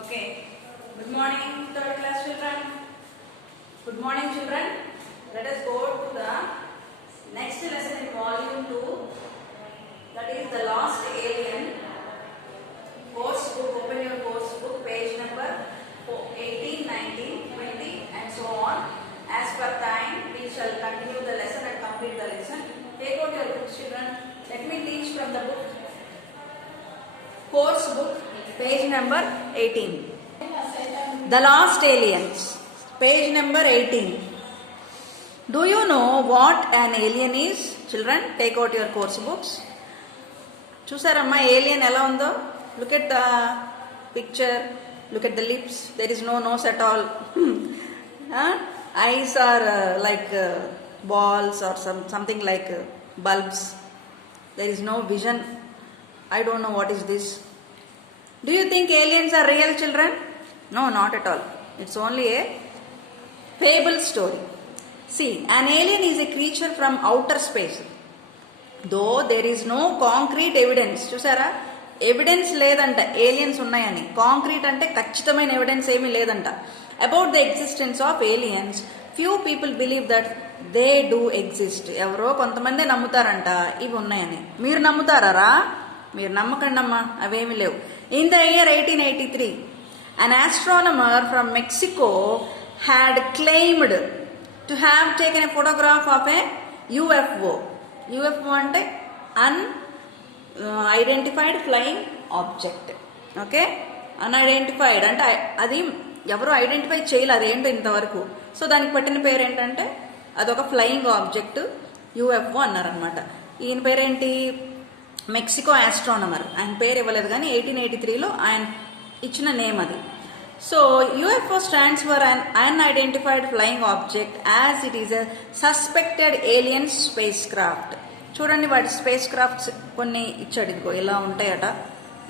Okay. Good morning, third class children. Good morning, children. Let us go to the next lesson in volume 2. That is the Lost Alien. Course book. Open your course book. Page number 18, 19, 20, and so on. As per time, we shall continue the lesson and complete the lesson. Take out your books, children. Let me teach from the book. Course book, page number 18. The Lost Aliens, page number 18. Do you know what an alien is? Children, take out your course books. Chusaramma alien ela undo? Look at the picture. Look at the lips. There is no nose at all. Eyes are like balls or something like bulbs. There is no vision. I don't know what is this. Do you think aliens are real, children? No, not at all. It's only a fable story. See, an alien is a creature from outer space. Though there is no concrete evidence. Chusara? Evidence ledanta. Aliens unnayani. Concrete ante kachitamaina evidence emi ledanta. About the existence of aliens, few people believe that they do exist. Evaro kontamande nammutaranta ivi unnayani. Meer nammutarara? Meer nammakandamma avemi levu. In the year 1883, an astronomer from Mexico had claimed to have taken a photograph of a UFO. UFO ante unidentified flying object. Okay? Unidentified ante adi ఎవరు ఐడెంటిఫై చేయలేదు అదేంటో ఇంతవరకు. సో దానికి పెట్టిన పేరు ఏంటంటే అదొక flying object UFO అన్నారనమాట. ఈయన పేరేంటి? Mexico astronomer. ఆయన పేరు ఇవ్వలేదు కానీ 1883లో ఆయన ఇచ్చిన నేమ్ అది. So UFO stands for an unidentified flying object as it is a suspected alien space craft. చూడండి వాటి స్పేస్ క్రాఫ్ట్స్ కొన్ని ఇచ్చాడు. ఇదిగో ఇలా ఉంటాయట,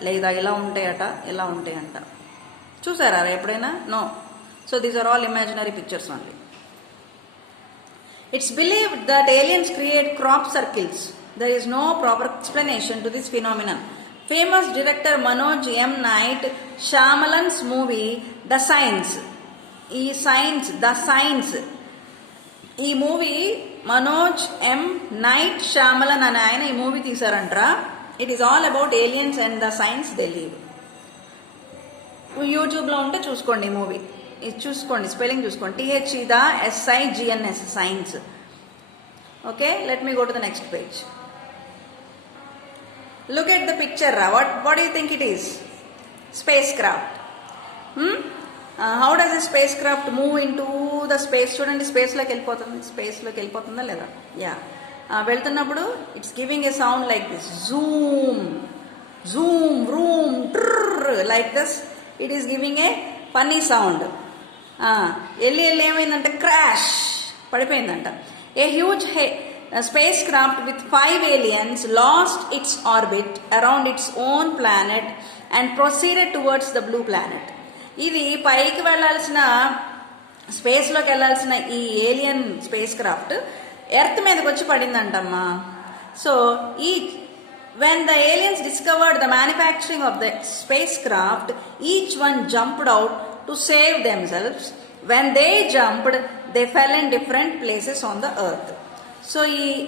లేదా ఇలా ఉంటాయట, ఇలా ఉంటాయంట. చూసారా ఎప్పుడైనా? No. So these are all imaginary pictures only. It's believed that aliens create crop circles. There is no proper explanation to this phenomenon. Famous director Manoj M. Night Shyamalan's movie The Signs. The Signs. ఈ movie Manoj M Night Shyamalan అని ఆయన ఈ movie తీశారంటారా. It is all about aliens and the signs they leave. యూట్యూబ్లో ఉంటే చూసుకోండి ఈ మూవీ. ఇది చూసుకోండి, స్పెల్లింగ్ చూసుకోండి. THESIGNS science. Okay, let me go to the next page. Look at the picture. What do you think it is? Spacecraft. How does a spacecraft move into the space? చూడండి, స్పేస్లోకి వెళ్ళిపోతుంది. స్పేస్లోకి వెళ్ళిపోతుందా లేదా? యా. వెళ్తున్నప్పుడు it's giving a sound like this. Zoom zoom room ట్రర్ like this. It is giving a funny sound. వెళ్ళి ఏమైందంటే క్రాష్ పడిపోయిందంట. A huge spacecraft with 5 aliens lost its orbit around its own planet and proceeded towards the blue planet. ఇది పైకి వెళ్లాల్సిన, స్పేస్లోకి వెళ్లాల్సిన ఈ ఏలియన్ స్పేస్ క్రాఫ్ట్ ఎర్త్ మీదకి వచ్చి పడిందంటమ్మా. So when the aliens discovered the manufacturing of the spacecraft, each one jumped out to save themselves. When they jumped, they fell in different places on the earth. So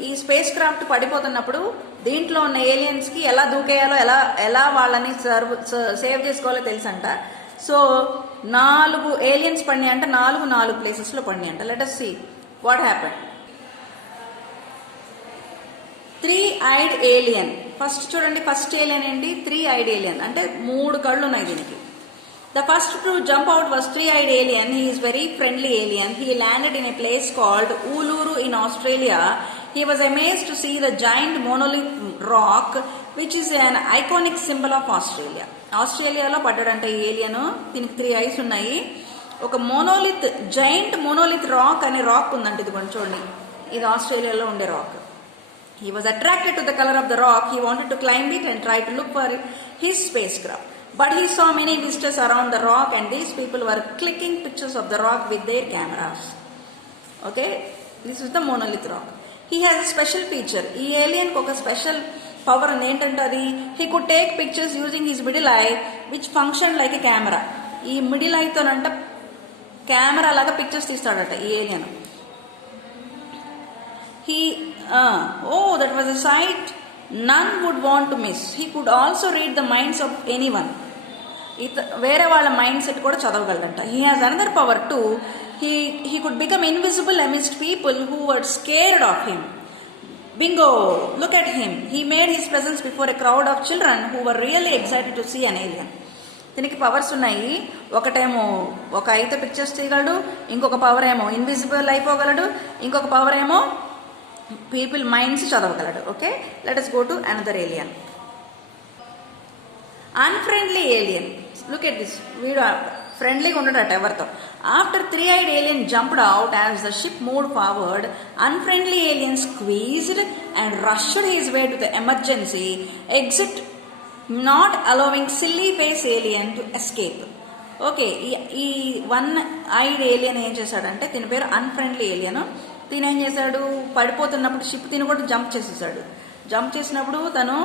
ఈ space craft పడిపోతున్నప్పుడు దీంట్లో ఉన్న ఏలియన్స్కి ఎలా దూకేయాలో, ఎలా వాళ్ళని సేవ్ చేసుకోవాలో తెలుసంట. సో 4 ఏలియన్స్ పడినాయి అంట. 4 ప్లేసెస్లో పడినాయి అంట. Let us see what happened. 3-eyed alien. First చూడండి, ఫస్ట్ ఏలియన్ ఏంటి? 3-eyed alien అంటే 3 కళ్ళు ఉన్నాయి దీనికి. The first to jump out was 3-eyed alien. He is very friendly alien. He landed in a place called Uluru in Australia. He was amazed to see the giant monolith rock, which is an iconic symbol of Australia. ఆస్ట్రేలియాలో పడ్డాడంట ఈ ఏలియన్. దీనికి 3 ఐస్ ఉన్నాయి. ఒక monolith, giant monolith rock అనే రాక్ ఉందంట. ఇది కొంచెం చూడండి, ఇది ఆస్ట్రేలియాలో ఉండే rock. He was attracted to the color of the rock. He wanted to climb it and try to look for his spacecraft. But he saw many visitors around the rock and these people were clicking pictures of the rock with their cameras. Okay, this is the monolith rock. He has a special feature. ఈ alien కి ఒక special power ఏంటంటే అది he could take pictures using his middle eye which functioned like a camera. ఈ middle ఐతోనంట camera లాగా pictures తీస్తాడట ఈ alien. That was a sight none would want to miss. He could also read the minds of anyone. వేరే వాళ్ళ mindset కూడా చదవగలడంట. He has another power too he could become invisible amidst people who were scared of him. Bingo! Look at him. He made his presence before a crowd of children who were really excited to see an alien. దీనికి పవర్స్ ఉన్నాయి. ఒకటేమో ఒక అయితే పిక్చర్స్ తీయగలడు, ఇంకొక power ఏమో ఇన్విజిబుల్ అయిపోగలడు, ఇంకొక పవర్ ఏమో పీపుల్ మైండ్స్ చదవగలడు. Okay, let us go to another alien. Unfriendly alien. Look at this. వీడు ఫ్రెండ్లీగా ఉండడట ఎవరితో. After 3-eyed alien jumped out as the ship moved forward, unfriendly alien squeezed and rushed his way to the emergency exit, not allowing silly face alien to escape. Okay, ఈ 1-eyed alien ఏం చేశాడంటే, దీని పేరు unfriendly alien. తిను ఏం చేశాడు, పడిపోతున్నప్పుడు షిప్ తిని కూడా జంప్ చేసేసాడు. జంప్ చేసినప్పుడు తను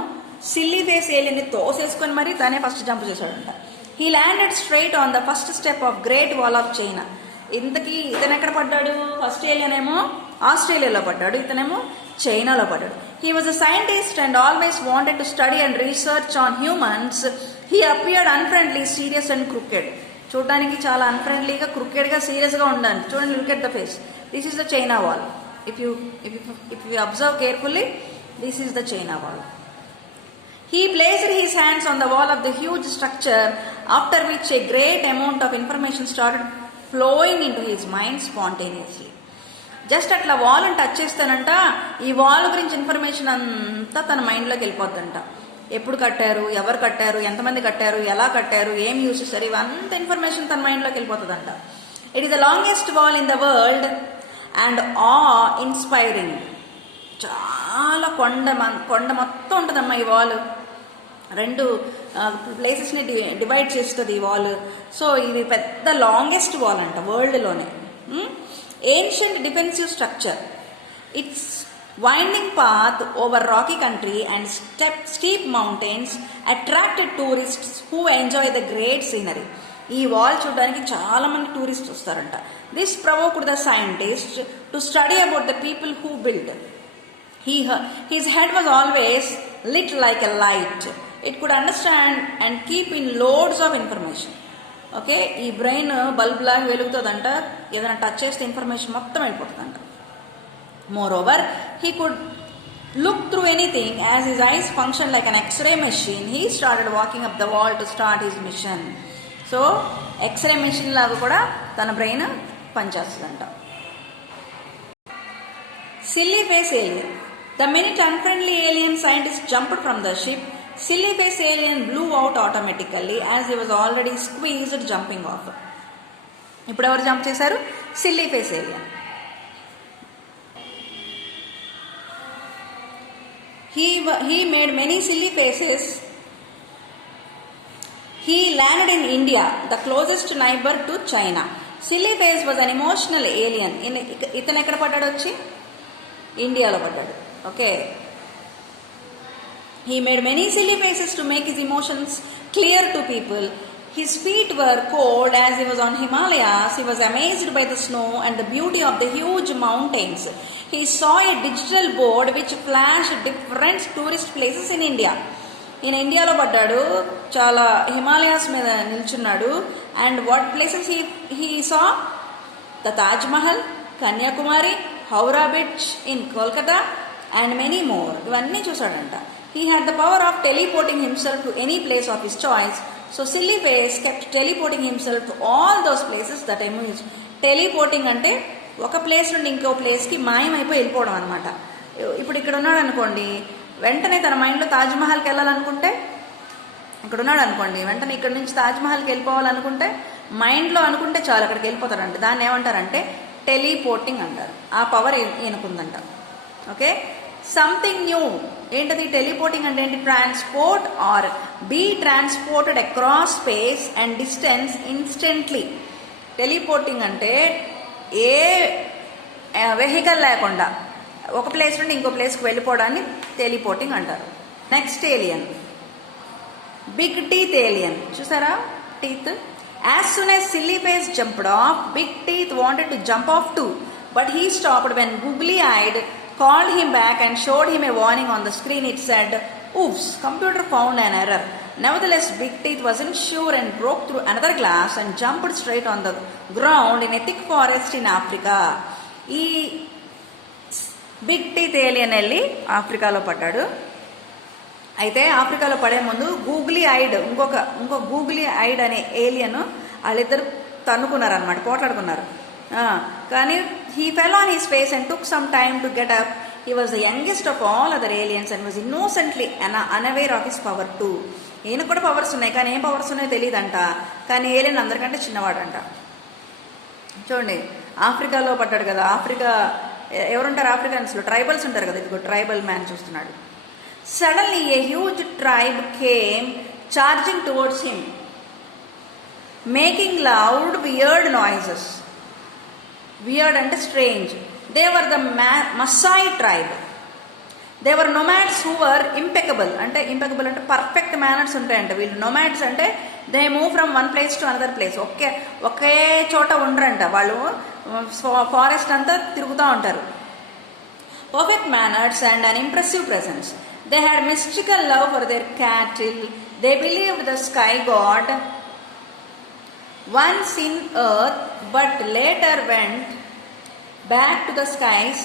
సిల్లీ ఫేస్ ఏలియన్ని తోసేసుకొని మరి తనే ఫస్ట్ జంప్ చేశాడంట. He landed straight on the first step of Great Wall of China. ఇంతకీ ఇతను ఎక్కడ పడ్డాడు? ఫస్ట్ ఏలియన్ ఏమో ఆస్ట్రేలియాలో పడ్డాడు, ఇతనేమో చైనాలో పడ్డాడు. He was a scientist and always wanted to study and research on humans. He appeared unfriendly, serious and crooked. చూడడానికి చాలా అన్ఫ్రెండ్లీగా, క్రూకెడ్గా, సీరియస్గా ఉండాలి. చూడండి, look at the face. This is the China wall. If you observe carefully, this is the China wall. He placed his hands on the wall of the huge structure, after which a great amount of information started flowing into his mind spontaneously. Just అట్లా వాల్ని టచ్ చేస్తానంట, ఈ వాల్ గురించి ఇన్ఫర్మేషన్ అంతా తన మైండ్లోకి వెళ్ళిపోద్దంట. ఎప్పుడు కట్టారు, ఎవరు కట్టారు, ఎంతమంది కట్టారు, ఎలా కట్టారు, ఏం యూజ్ చేస్తారు, ఇవంతా ఇన్ఫర్మేషన్ తన మైండ్లోకి వెళ్ళిపోతుందంట. It is the longest wall in the world and inspiring. చాలా కొండ మొత్తం ఉంటుందమ్మా ఈ వాల్. 2 ప్లేసెస్ని డివైడ్ చేస్తుంది ఈ వాల్. సో ఇది పెద్ద లాంగెస్ట్ వాల్ అంట వరల్డ్లోనే. Ancient defensive structure. It's winding path over rocky country and steep mountains attracted tourists who enjoy the great scenery. ఈ వాల్ చూడడానికి చాలా మంది టూరిస్ట్ వస్తారంట. This provoked the scientist to study about the people who build. His head was always lit like a light. It could understand and keep in loads of information. ఓకే, ఈ brain bulb లాగా వెలుగుతుందంట, ఏదైనా touch చేస్తే information మొత్తం వెళ్ళిపోతుందంట. Moreover, he could look through anything as his eyes functioned like an X-ray machine. He started walking up the wall to start his mission. So x-ray machine లాగా కూడా తన brain పనిచేస్తుందంట. Silly face alien. The minute unfriendly alien scientist jumped from the ship, silly face alien blew out automatically as he was already squeezed jumping off. ఇప్పుడు ఎవరు జంప్ చేశారు? Silly face alien. He made many silly faces. He landed in India, the closest neighbor to China. Silly face was an emotional alien. ఇతను ఎక్కడ పడ్డాడు? వచ్చి ఇండియాలో పడ్డాడు. Okay, he made many silly faces to make his emotions clear to people. His feet were cold as he was on Himalayas. He was amazed by the snow and the beauty of the huge mountains. He saw a digital board which flashed different tourist places in India. ఈయన ఇండియాలో పడ్డాడు, చాలా హిమాలయాస్ మీద నిల్చున్నాడు. And what places he saw? The Taj మహల్, కన్యాకుమారి, Howrah bridge in Kolkata and many more. ఇవన్నీ చూసాడంట. He had the power of teleporting himself to any place of his choice. So silly face kept teleporting himself to all those places that amused. Teleporting అంటే ఒక place నుండి ఇంకో ప్లేస్కి మాయమైపోయి వెళ్ళిపోవడం అనమాట. ఇప్పుడు ఇక్కడ ఉన్నాడు అనుకోండి, వెంటనే తన మైండ్లో తాజ్మహల్కి వెళ్ళాలనుకుంటే, ఇక్కడ ఉన్నాడు అనుకోండి, వెంటనే ఇక్కడ నుంచి తాజ్మహల్కి వెళ్ళిపోవాలనుకుంటే మైండ్లో అనుకుంటే చాలు అక్కడికి వెళ్ళిపోతాడంట. దాన్ని ఏమంటారంటే టెలిపోర్టింగ్ అంటారు. ఆ పవర్ ఈయనకుందంట. Okay, something new. ఏంటది టెలిపోర్టింగ్ అంటే? ఏంటి? Transport or be transported across space and distance instantly. Teleporting అంటే ఏ వెహికల్ లేకుండా ఒక ప్లేస్ నుండి ఇంకో ప్లేస్కి వెళ్ళిపోవడాన్ని టెలిపోర్టింగ్ అంటారు. Next alien, big teeth alien. చూసారా teeth? As soon as Silly Face jumped off, Big Teeth wanted to jump off too, but he stopped when Googly Eyed called him back and showed him a warning on the screen. It said, "Oops, computer found an error." Nevertheless, Big Teeth wasn't sure and broke through another glass and jumped straight on the ground in a thick forest in Africa. ఈ big teeth alien వెళ్ళి ఆఫ్రికాలో పడ్డాడు. అయితే ఆఫ్రికాలో పడే ముందు googly I'd ఇంకో googly I'd అనే ఏలియన్ వాళ్ళిద్దరు తన్నుకున్నారనమాట, పోట్లాడుకున్నారు. కానీ he fell on his face and took some time to get up. He was the youngest of all other aliens and was innocently unaware of his power two. ఈయన కూడా పవర్స్ ఉన్నాయి, కానీ ఏం పవర్స్ ఉన్నాయో తెలియదంట. కానీ ఏలియన్ అందరికంటే చిన్నవాడంట. చూడండి, ఆఫ్రికాలో పడ్డాడు కదా. ఆఫ్రికా ఎవరుంటారు ఆఫ్రికన్స్లో? ట్రైబల్స్ ఉంటారు కదా. ఇదిగో ట్రైబల్ మ్యాన్ చూస్తున్నాడు. Suddenly a huge tribe came charging towards him, making loud, weird noises. Weird and strange. They were the Maasai tribe. They were nomads who were impeccable. అంటే impeccable అంటే పర్ఫెక్ట్ మేనర్స్ ఉంటాయంట. వీళ్ళు nomads అంటే they move from one place to another place. ఒకే చోట ఉండరంట వాళ్ళు, ఫారెస్ట్ అంతా తిరుగుతూ ఉంటారు. Perfect manners and an impressive presence. They had mystical love for their cattle. They believed the sky god once in earth, but later went back to the skies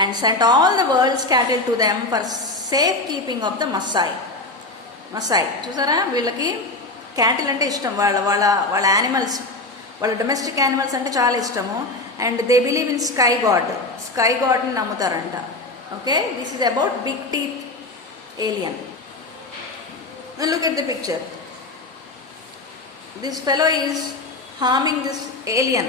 and sent all the world's cattle to them for safekeeping of the Maasai. చూసారా, వీళ్ళకి క్యాటిల్ అంటే ఇష్టం. వాళ్ళ యానిమల్స్, వాళ్ళ domestic animals అంటే చాలా ఇష్టము. And they believe in sky గాడ్ని నమ్ముతారంట. Okay, this is about big teeth alien. Now look at the picture. This fellow is harming this alien.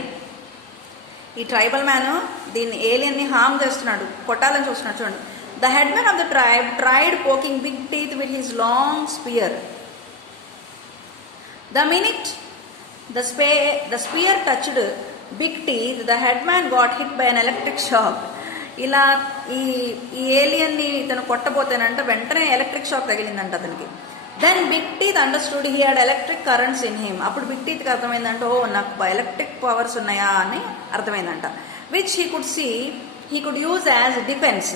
ఈ ట్రైబల్ మ్యాన్ దీన్ని ఏలియన్ని హార్మ్ చేస్తున్నాడు, కొట్టాలని చూస్తున్నాడు. చూడండి, the headman of the tribe tried poking Big Teeth with his long spear. The minute the spear touched Big Teeth, the headman got hit by an electric shock. ఇలా ఈ ఏలియన్ని ఇతను కొట్టబోతేనంట వెంటనే ఎలక్ట్రిక్ షాక్ తగిలిందంట అతనికి. Then big teeth understood he had electric currents in him. అప్పుడు big టీత్కి అర్థమైందంట, ఓ నాకు ఎలక్ట్రిక్ పవర్స్ ఉన్నాయా అని అర్థమైందంట. Which he could use as defence.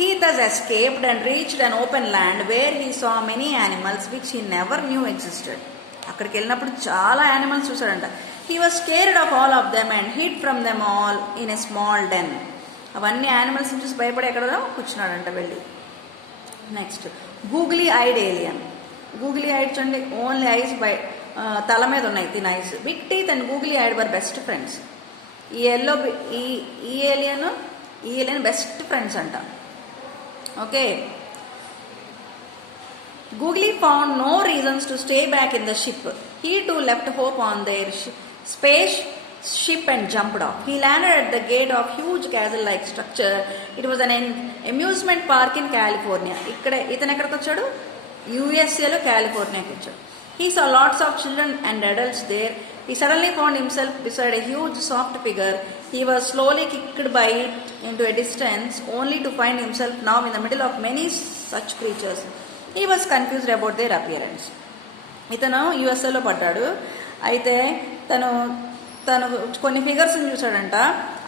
He thus escaped and reached an open land where he saw many animals which he never knew existed. అక్కడికి వెళ్ళినప్పుడు చాలా యానిమల్స్ చూసాడంట. He was scared of all of them and hid from them all in a small den. అవన్నీ animals చూసి భయపడి ఎక్కడో కూర్చున్నాడంట వెళ్ళి. Next, googly eyed alien. Googly eyed చూడండి, ఓన్లీ ఐస్ తల మీద ఉన్నాయి, thin eyes. Big teeth and googly eyed were best friends. ఈ ఏలియన్ బెస్ట్ ఫ్రెండ్స్ అంట. Okay, Googly found no reasons to stay back in the ship. He too left hope on their spaceship and jumped off. He landed at the gate of huge castle-like structure. It was an amusement park in California. ఇతను ఎక్కడికి వచ్చాడు? యూఎస్ఏలో కాలిఫోర్నియాకి వచ్చాడు. He saw lots of children and adults there. He suddenly found himself beside a huge soft figure. He was slowly kicked by it into a distance, only to find himself now in the middle of many such creatures. He was confused about their appearance. ఇతను యుఎస్ఏలో పడ్డాడు. అయితే తను కొన్ని ఫిగర్స్ని చూసాడంట.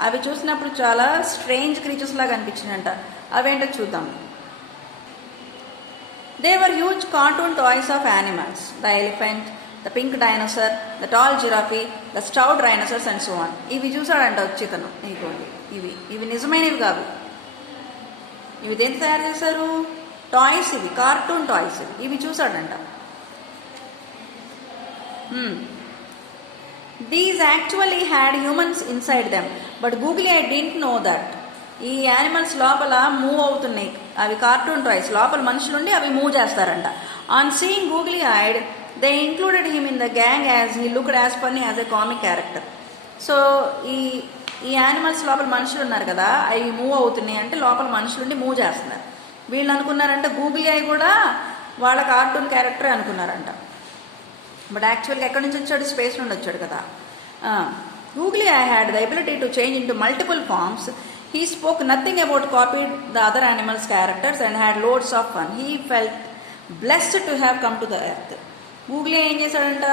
అవి చూసినప్పుడు చాలా స్ట్రేంజ్ క్రీచర్స్ లాగా అనిపించినాయంట. అవేంటో చూద్దాం. They were huge cartoon toys of animals. The elephant, the pink dinosaur, the tall giraffe, the stout rhinoceros and so on. ఇవి చూసాడంట వచ్చి ఇతను. ఇవి నిజమైనవి కాదు. ఇవి దేంతో తయారు చేశారు? టాయ్స్, ఇవి కార్టూన్ టాయ్స్. ఇవి చూసాడంట. These actually had humans inside them, but Googly Eyed didn't know that. ఈ యానిమల్స్ లోపల మూవ్ అవుతున్నాయి, అవి కార్టూన్ టాయ్స్. లోపల మనుషులుండి అవి మూవ్ చేస్తారంట. On seeing Googly Eyed, they included him in the gang as he looked as funny as a comic character. So ఈ యానిమల్స్ లోపల మనుషులు ఉన్నారు కదా, అవి మూవ్ అవుతున్నాయి అంటే లోపల మనుషులుండి మూవ్ చేస్తున్నారు. వీళ్ళు అనుకున్నారంట Googly Eyed కూడా వాళ్ళ కార్టూన్ క్యారెక్టరే అనుకున్నారంట. బట్ యాక్చువల్గా ఎక్కడి నుంచి వచ్చాడు? స్పేస్ నుండి వచ్చాడు కదా. Googly Eyed had the ability to change into multiple forms. He spoke nothing about copied the other animals' characters and had loads of fun. He felt blessed to have come to the earth. గూగులీ ఏం చేశాడంట,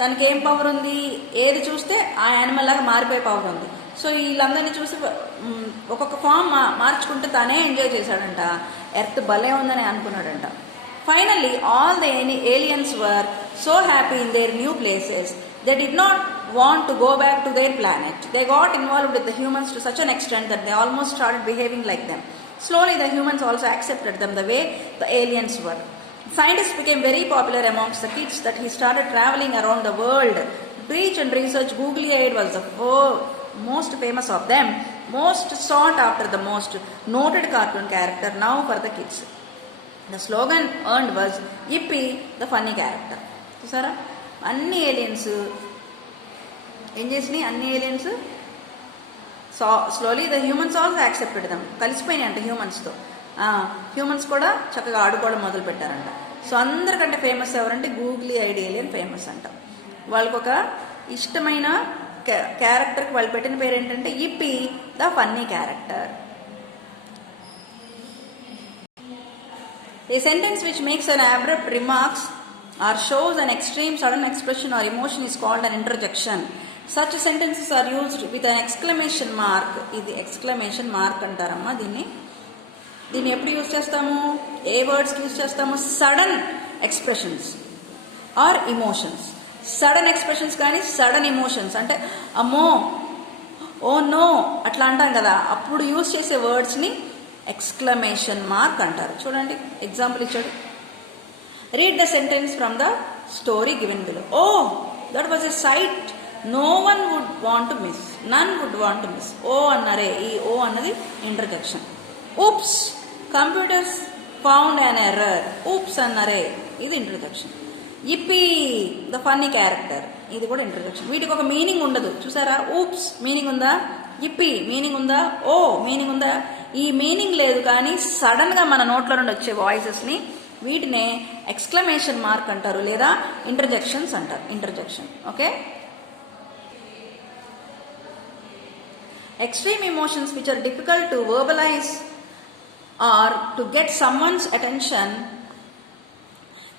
తనకి ఏం పవర్ ఉంది, ఏది చూస్తే ఆ యానిమల్ లాగా మారిపోయే పవర్ ఉంది. సో వీళ్ళందరినీ చూసి ఒక్కొక్క ఫామ్ మార్చుకుంటే తనే ఎంజాయ్ చేశాడంట. ఎర్త్ భలే ఉందని అనుకున్నాడంట. Finally all the aliens were so happy in their new places. They did not want to go back to their planet. They got involved with the humans to such an extent that they almost started behaving like them. Slowly the humans also accepted them the way the aliens were. Scientists became very popular amongst the kids that he started traveling around the world. Preach and research Googly-eyed was the most famous of them, most sought after, the most noted cartoon character now for the kids. The slogan earned was Yippee the funny character. చూసారా, అన్ని ఏలియన్స్ ఏం చేసినాయి, అన్ని aliens slowly the humans also accepted them, కలిసిపోయినాయి అంట హ్యూమన్స్తో. హ్యూమన్స్ కూడా చక్కగా ఆడుకోవడం మొదలు పెట్టారంట. సో అందరికంటే ఫేమస్ ఎవరంటే గూగ్లీ ఐడ్ ఏలియన్ ఫేమస్ అంట. వాళ్ళకు ఒక ఇష్టమైన క్యారెక్టర్కి వాళ్ళు పెట్టిన పేరు ఏంటంటే ఇప్పీ the funny character. A sentence which makes an abrupt remarks or shows an extreme sudden expression or emotion is called an interjection. Such sentences are used with an exclamation mark. ఇది exclamation mark అంటారమ్మా. దీన్ని ఎప్పుడు use చేస్తాము, ఏ వర్డ్స్కి use చేస్తాము, sudden expressions or emotions. Sudden expressions కానీ sudden emotions అంటే అమ్మో, ఓ నో అట్లా అంటాం కదా, అప్పుడు యూజ్ చేసే వర్డ్స్ని ఎక్స్క్లమేషన్ మార్క్ అంటారు. చూడండి ఎగ్జాంపుల్ ఇచ్చాడు. Read the sentence from the story given below. Oh that was a sight no one would want to miss, none would want to miss. Oh అన్నారే, ఈ ఓ అన్నది interjection. Oops computers found an error. Oops అన్నారే, ఇది introduction. Yippee the funny character, ఇది కూడా ఇంట్రొడక్షన్. వీటికి ఒక మీనింగ్ ఉండదు చూసారా. ఊప్స్ మీనింగ్ ఉందా, ఇప్పి మీనింగ్ ఉందా, ఓ మీనింగ్ ఉందా, ఈ మీనింగ్ లేదు. కానీ సడన్గా మన నోట్లో నుండి వచ్చే వాయిసెస్ని వీటినే ఎక్స్క్లమేషన్ మార్క్ అంటారు లేదా ఇంటర్జెక్షన్స్ అంటారు. Interjection. Okay. Extreme emotions which are difficult to verbalize or to get someone's attention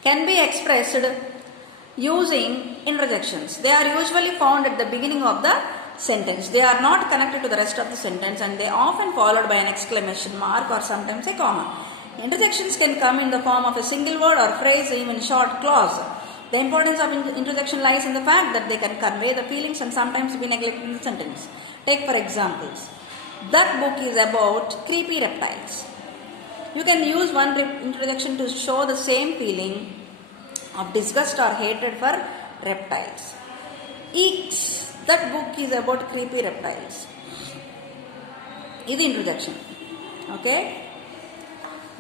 can be expressed using interjections. They are usually found at the beginning of the sentence. They are not connected to the rest of the sentence and they are often followed by an exclamation mark or sometimes a comma. Interjections can come in the form of a single word or phrase, even short clause. The importance of interjection lies in the fact that they can convey the feelings and sometimes be neglected in the sentence. Take for examples. That book is about creepy reptiles. You can use one interjection to show the same feeling of disgust or hatred for reptiles. Eeks, that book is about creepy reptiles. This is interjection. Okay.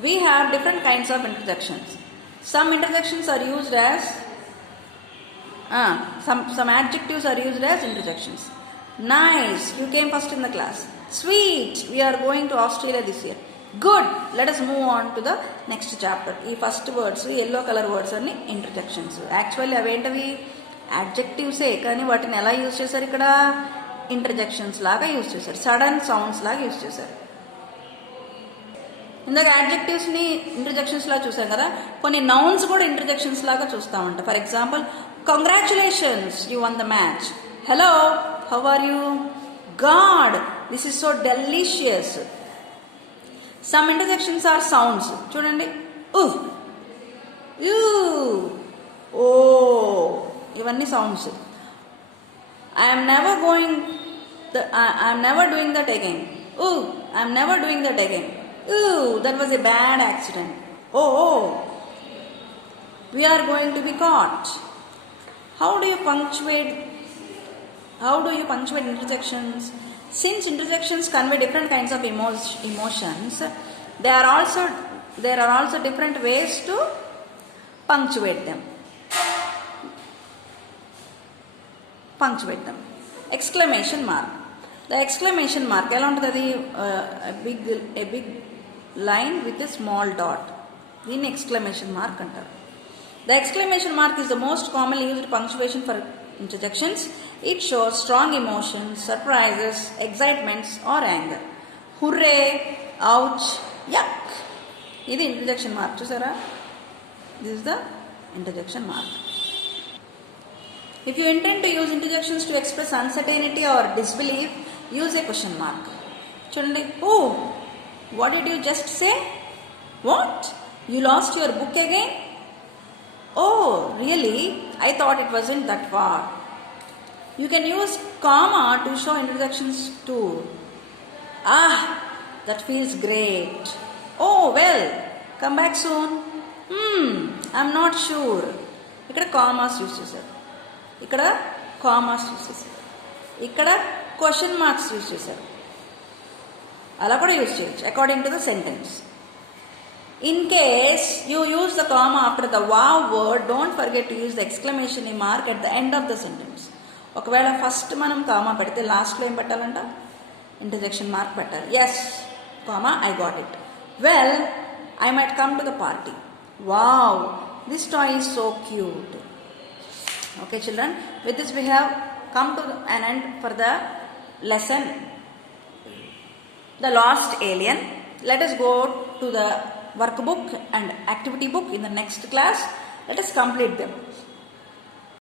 We have different kinds of interjections. Some interjections are used as some adjectives are used as interjections. Nice, you came first in the class. Sweet, we are going to Australia this year. Good, let us move on to the next chapter. ఈ first words yellow colour words అన్ని interjections. Actually అవేంటవి యాడ్జెక్టివ్సే, కానీ వాటిని ఎలా యూజ్ చేశారు ఇక్కడ, ఇంటర్జెక్షన్స్ లాగా యూజ్ చేశారు, సడన్ సౌండ్స్ లాగా యూజ్ చేశారు. ఇందాక యాడ్జెక్టివ్స్ని ఇంటర్జెక్షన్స్ లాగా చూసాం కదా, కొన్ని నౌన్స్ కూడా ఇంటర్జెక్షన్స్ లాగా చూస్తామంట. For example, congratulations, you won the match. Hello, how are you? God, this is so delicious. Some interjections are sounds. చూడండి, ఓ, ఇవన్నీ sounds. I am never doing that again. I am never doing that again. That was a bad accident. Oh, we are going to be caught. How do you punctuate interjections? Since interjections convey different kinds of emotions, there are also different ways to punctuate them. Exclamation mark. The exclamation mark ఎలా ఉంటుంది, అది a big line with a small dot. దీన్ని exclamation mark అంటారు. The exclamation mark is the most commonly used punctuation for interjections. It shows strong emotions, surprises, excitements or anger. Hooray, ouch, yuck. ఇది interjection mark చూసారా. This is the interjection mark. If you intend to use interjections to express uncertainty or disbelief, use a question mark. Chudandi, oh, what did you just say? What? You lost your book again? Oh, really? I thought it wasn't that far. You can use comma to show interjections too. Ah, that feels great. Oh, well, come back soon. I'm not sure. ఇక్కడ commas use చేశారు, ఇక్కడ commas use చేశారు, ఇక్కడ question marks use చేశారు. అలా కూడా యూస్ చేయొచ్చు according to the sentence. In case you use the comma after the wow word, don't forget to use the exclamation mark at the end of the sentence. ఒకవేళ first మనం comma పెడితే లాస్ట్లో ఏం పెట్టాలంట? ఇంటర్జెక్షన్ మార్క్ పెట్టాలి. Yes, comma, I got it. Well, I might come to the party. Wow, this toy is so cute. Okay children, with this we have come to an end for the lesson The Lost Alien. Let us go to the workbook and activity book in the next class. Let us complete them.